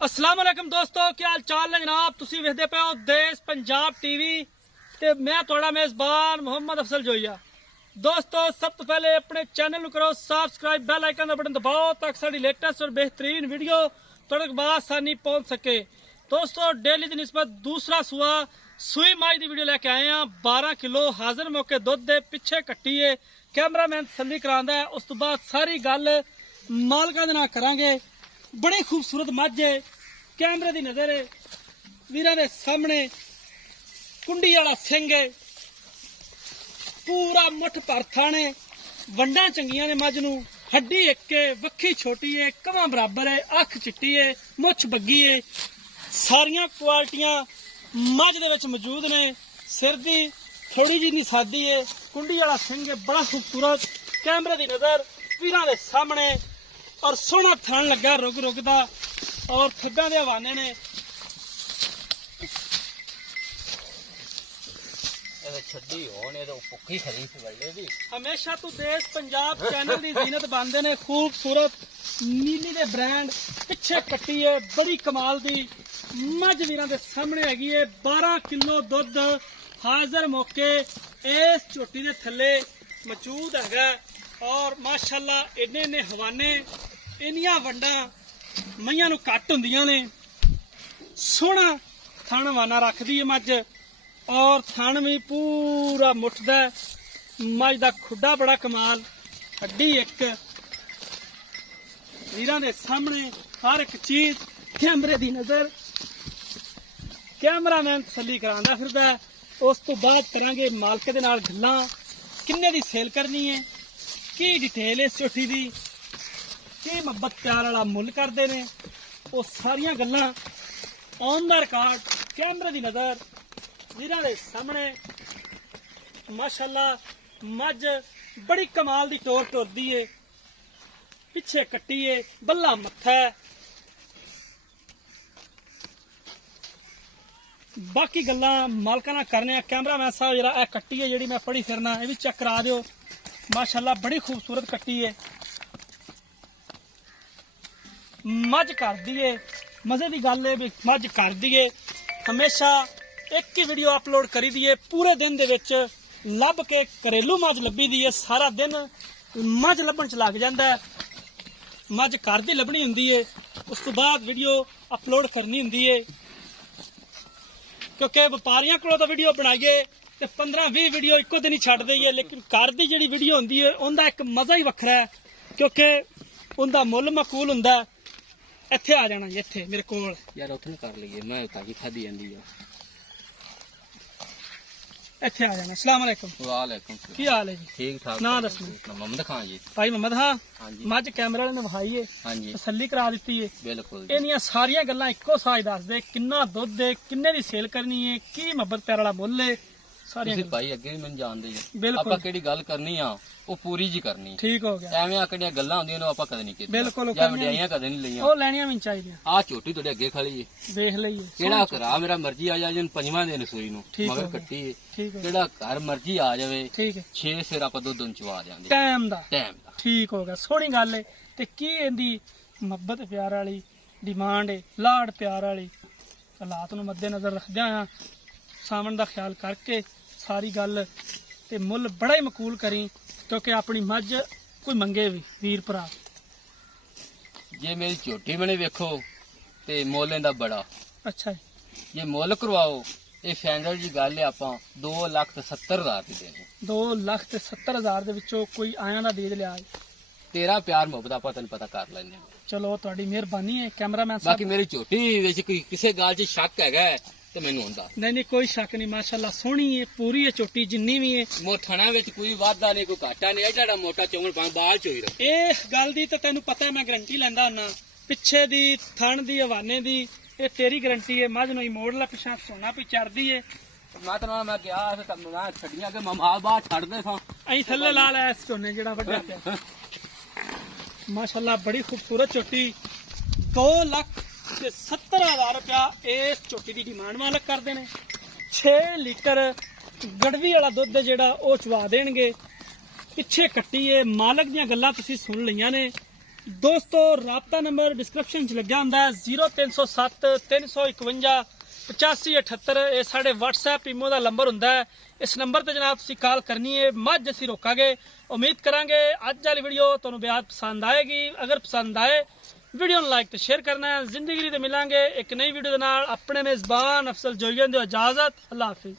अस्सलाम वालेकुम दोस्तों, क्या हाल चाल है जनाब। तुसी वेखदे पे हो देश पंजाब टीवी ते मैं तुहाड़ा मेजबान मोहम्मद अफसल जोइया। दोस्तों सब तो पहले अपने चैनल को करो सब्सक्राइब, बेल आइकन का बटन दबाओ ताकि साड़ी लेटेस्ट और बेहतरीन वीडियो तुहाड़े तक आसानी पहुंच सके। दोस्तों डेली की निस्बत दूसरा सूई माई की वीडियो लेके आए हैं। 12 किलो हाजिर मौके दुध दे पिछे कट्टी है, कैमरामैन तसल्ली करांदा है। उस तो बाद सारी गल मालका दे नाल करांगे। बड़ी खूबसूरत मझ है, कैमरे की नजर है, वीरां दे सामने कुंडी वाला सिंह है, पूरा मुठ भर थाने, वंडा चंगियां ने मझ नूं, हड्डी एक है, वक्खी छोटी है, कवां बराबर है, अख चिट्टी है, मुछ बग्गी है। सारियां क्वालिटियां मझ दे विच मौजूद ने। सिर दी थोड़ी जी निसादी है, कुंडी वाला सिंह है, बड़ा खूबसूरत, कैमरे की नजर, वीरां दे सामने और सोहना थण लगा रुग रुगदा और ठग्गां दे हवाने ने। हमेशा तू देश पंजाब चैनल की जीनत बनते ने। खूबसूरत नीली दे ब्रांड पिछे कट्टी है, बड़ी कमाल दी मझ वीरां दे सामने हैगी है। 12 किलो दुध हाजिर मौके इस झोटी दे थल्ले मौजूद है और माशाअल्लाह इन्ने इन्ने हवाने, इन्नियां वंडा मईयां नूं घट हुंदियां ने। सोहना थण हवाना रखदी है मझ और थण भी पूरा मुठदा। मझ दा खुड्डा बड़ा कमाल, हड्डी एक, वीरां दे सामने हर एक चीज, कैमरे दी नजर, कैमरामैन तसल्ली करांदा फिरदा। उस तो बाद करांगे मालके दे नाल गल्लां, किन्ने दी सेल करनी है, की डिटेल इस झोटी दी, की मुहब्बत प्यार वाला मुल करते हैं, वो सारिया गल्लां ऑन द रिकॉर्ड, कैमरे की नज़र, वीरां दे सामने। माशाअल्लाह मझ बड़ी कमाल दी टोर टुरदी है, पिछे कट्टी है, बल्ला मत्था है। बाकी गल्लां मालकां नाल करने आ। कैमरामैन साहब जरा कट्टी है जिहड़ी मैं पढ़ी फिरना, ये भी चेक करा दिओ। माशाअल्लाह बड़ी खूबसूरत कट्टी है, मझ कर दिए। मजे की गल है भी मझ कर दिए। हमेशा एक ही वीडियो अपलोड करी दी है, पूरे दिन दे विच लभ के घरेलू मझ लभी दी है। सारा दिन मझ लभण च लग जांदा है, मझ घर दी लभनी हुंदी है, उस तो बाद वीडियो अपलोड करनी हुंदी है। क्योंकि व्यापारियों को तो वीडियो बनाइए तो 15-20 वीडियो इको दिन ही छड्ड दईए, लेकिन घर दी जिहड़ी वीडियो हुंदी है उनका एक मजा ही वखरा है, क्योंकि उनका मुल मकूल हुंदा है। इत्थे आ जाना जी, इत्थे मेरे कोल यार उत्थे कर लईए, मैं ताजी खादी जांदी है। इत्थे आ जाना। अस्सलाम वालेकुम। वालेकुम की हाल है जी? ठीक ठाक। ना दसना। मोहम्मद खान जी। भाई मोहम्मद। हाँ हाँ जी। मझ कैमरे वाले ने वहाई है, हाँ जी तसल्ली करा दी है। बिल्कुल इन्नियां सारियां गल्लां इक्को साथ दस दे, किन्ना दुध है, किन्ने दी सेल करनी है, की मुहब्बत प्यार वाला मुल है, सारियां ਤੁਸੀਂ ਭਾਈ ਅੱਗੇ ਵੀ ਮੈਨੂੰ ਜਾਣਦੇ ਜੀ। बिल्कुल ਆਪਾਂ ਕਿਹੜੀ ਗੱਲ ਕਰਨੀ ਆ ਉਹ ਪੂਰੀ ਜੀ ਕਰਨੀ। ठीक हो गया। ਐਵੇਂ ਆਕੜੀਆਂ ਗੱਲਾਂ ਹੁੰਦੀਆਂ ਨੇ ਆਪਾਂ ਕਦੇ ਨਹੀਂ ਕੀਤੀਆਂ। बिल्कुल ਜਾਂ ਵਡਿਆਈਆਂ ਕਦੇ ਨਹੀਂ ਲਈਆਂ। ਉਹ ਲੈਣੀਆਂ ਵੀ ਚਾਹੀਦੀਆਂ। ਆਹ ਝੋਟੀ ਤੁਹਾਡੇ ਅੱਗੇ ਖੜੀ ਏ, ਵੇਖ ਲਈਏ ਕਿਹੜਾ ਘਰਾ ਮੇਰਾ ਮਰਜ਼ੀ ਆ ਜਾ ਜਨ ਪੰਜਵਾਂ ਦਿਨ ਸੂਈ ਨੂੰ ਠੀਕ ਹੋ ਮਗਰ ਗਿਆ। ਕੱਟੀ ਏ, ठीक है ਕਿਹੜਾ ਘਰ ਮਰਜ਼ੀ ਆ ਜਾਵੇ ठीक है 6 ਸਿਰ ਆਪਾਂ ਦੁੱਧ ਚਵਾ ਦਿਆਂਗੇ टाइम दा ਟਾਈਮ ਦਾ। ठीक हो गया। सोहनी गल है ते की इहदी मुहब्बत प्यार वाली डिमांड है, लाड़ प्यार वाली। हालात नूं मद्देनजर रखदे होया सामन दा ख्याल करके सारी गल ते मुल बड़ा ही मकूल करी, क्योंकि अपनी मझ कोई मंगे भी वीर भरा। ਜੇ ਮੇਰੀ ਝੋਟੀ ਬਣੇ ਵੇਖੋ ਤੇ ਮੁੱਲ ਇਹਦਾ ਬੜਾ। अच्छा जी, ਜੇ ਮੁੱਲ ਕਰਵਾਓ ਇਹ ਫਾਈਨਲ ਜੀ ਗੱਲ ਹੈ, ਆਪਾਂ 2,70,000 ਦੀ ਦੇਣੀ। 2,70,000 ਦੇ ਵਿੱਚੋਂ ਕੋਈ ਆਇਆਂ ਦਾ ਦੇ ਲਿਆ। ਤੇਰਾ ਪਿਆਰ ਮੁਹੱਬਤ ਆਪਾਂ ਤੈਨੂੰ ਪਤਾ ਕਰ ਲੈਣੇ। ਚਲੋ ਤੁਹਾਡੀ ਮਿਹਰਬਾਨੀ ਹੈ कैमरामैन साहब। ਬਾਕੀ ਮੇਰੀ ਝੋਟੀ ਵਿੱਚ ਕੋਈ ਕਿਸੇ ਗੱਲ 'ਚ ਸ਼ੱਕ ਹੈਗਾ ਤੇ ਮੈਨੂੰ ਹੁੰਦਾ नहीं नहीं कोई शक नहीं, माशाल्लाह सोहनी है, पूरी है झोटी जिन्नी भी है। ਮੋਠਣਾ ਵਿੱਚ ਕੋਈ ਵਾਧਾ ਨਹੀਂ ਕੋਈ ਘਾਟਾ ਨਹੀਂ। ਐਡਾ ਮੋਟਾ ਚੌਂਗਲ ਭਾਵੇਂ ਬਾਲ ਚੋਈ ਰਹੇ। ਇਹ ਗੱਲ ਦੀ ਤਾਂ ਤੈਨੂੰ ਪਤਾ ਹੈ, ਮੈਂ ਗਰੰਟੀ ਲੈਂਦਾ ਹੁੰਨਾ। ਪਿੱਛੇ ਦੀ ਥਣ ਦੀ ਹਵਾਨੇ ਦੀ ਇਹ ਤੇਰੀ ਗਰੰਟੀ ਹੈ। ਮੱਝ ਨੂੰ ਹੀ ਮੋੜ ਲਾ, ਪਿਛਾਂ ਸੋਨਾ ਪਈ ਚੜਦੀ ਹੈ। ਮੈਂ ਤਾਂ ਮੈਂ ਕਿਹਾ ਫਿਰ ਤਾਂ ਮੈਂ ਛੱਡੀਆਂ ਕਿ ਮਮਾਲ ਬਾਹਰ ਛੱਡਦੇ ਸਾਂ। ਅਸੀਂ ਥੱਲੇ ਲਾ ਲਿਆ ਇਸ ਝੋਨੇ ਜਿਹੜਾ ਵੱਡਾ ਪਿਆ। ਮਾਸ਼ਾਅੱਲਾ ਬੜੀ ਖੂਬਸੂਰਤ ਝੋਟੀ। 2,70,000 रुपया इस झोटी की डिमांड मालक करते हैं। 6 लीटर गड़वी वाला दुध जिहड़ा ओह चवा देणगे। पिछे कट्टी है, मालक दीयां गल्लां तुसीं सुन लईयां ने। ਦੋਸਤੋ ਰਾਬਤਾ ਨੰਬਰ ਡਿਸਕ੍ਰਿਪਸ਼ਨ 'ਚ ਲੱਗਿਆ ਹੁੰਦਾ ਹੈ 0307 351 8578। ਇਹ ਸਾਡੇ WhatsApp ਇਮੋ ਦਾ ਨੰਬਰ ਹੁੰਦਾ ਹੈ। ਇਸ ਨੰਬਰ ਤੇ ਜਨਾਬ ਤੁਸੀਂ ਕਾਲ ਕਰਨੀ ਹੈ। ਮੱਝ ਅਸੀਂ ਰੋਕਾਂਗੇ। ਉਮੀਦ ਕਰਾਂਗੇ ਅੱਜ ਵਾਲੀ ਵੀਡੀਓ ਤੁਹਾਨੂੰ ਬੇहद ਪਸੰਦ ਆਏਗੀ। ਅਗਰ ਪਸੰਦ ਆਏ ਵੀਡੀਓ ਨੂੰ ਲਾਈਕ ਤੇ ਸ਼ੇਅਰ ਕਰਨਾ ਹੈ। ਜ਼ਿੰਦਗੀ ਤੇ ਮਿਲਾਂਗੇ ਇੱਕ ਨਈ ਵੀਡੀਓ ਦੇ ਨਾਲ। ਆਪਣੇ ਮੇਜ਼ਬਾਨ ਅਫਸਲ ਜੋਈਆਂ ਦੀ ਇਜਾਜ਼ਤ। ਅੱਲਾ ਹਾਫਿਜ਼।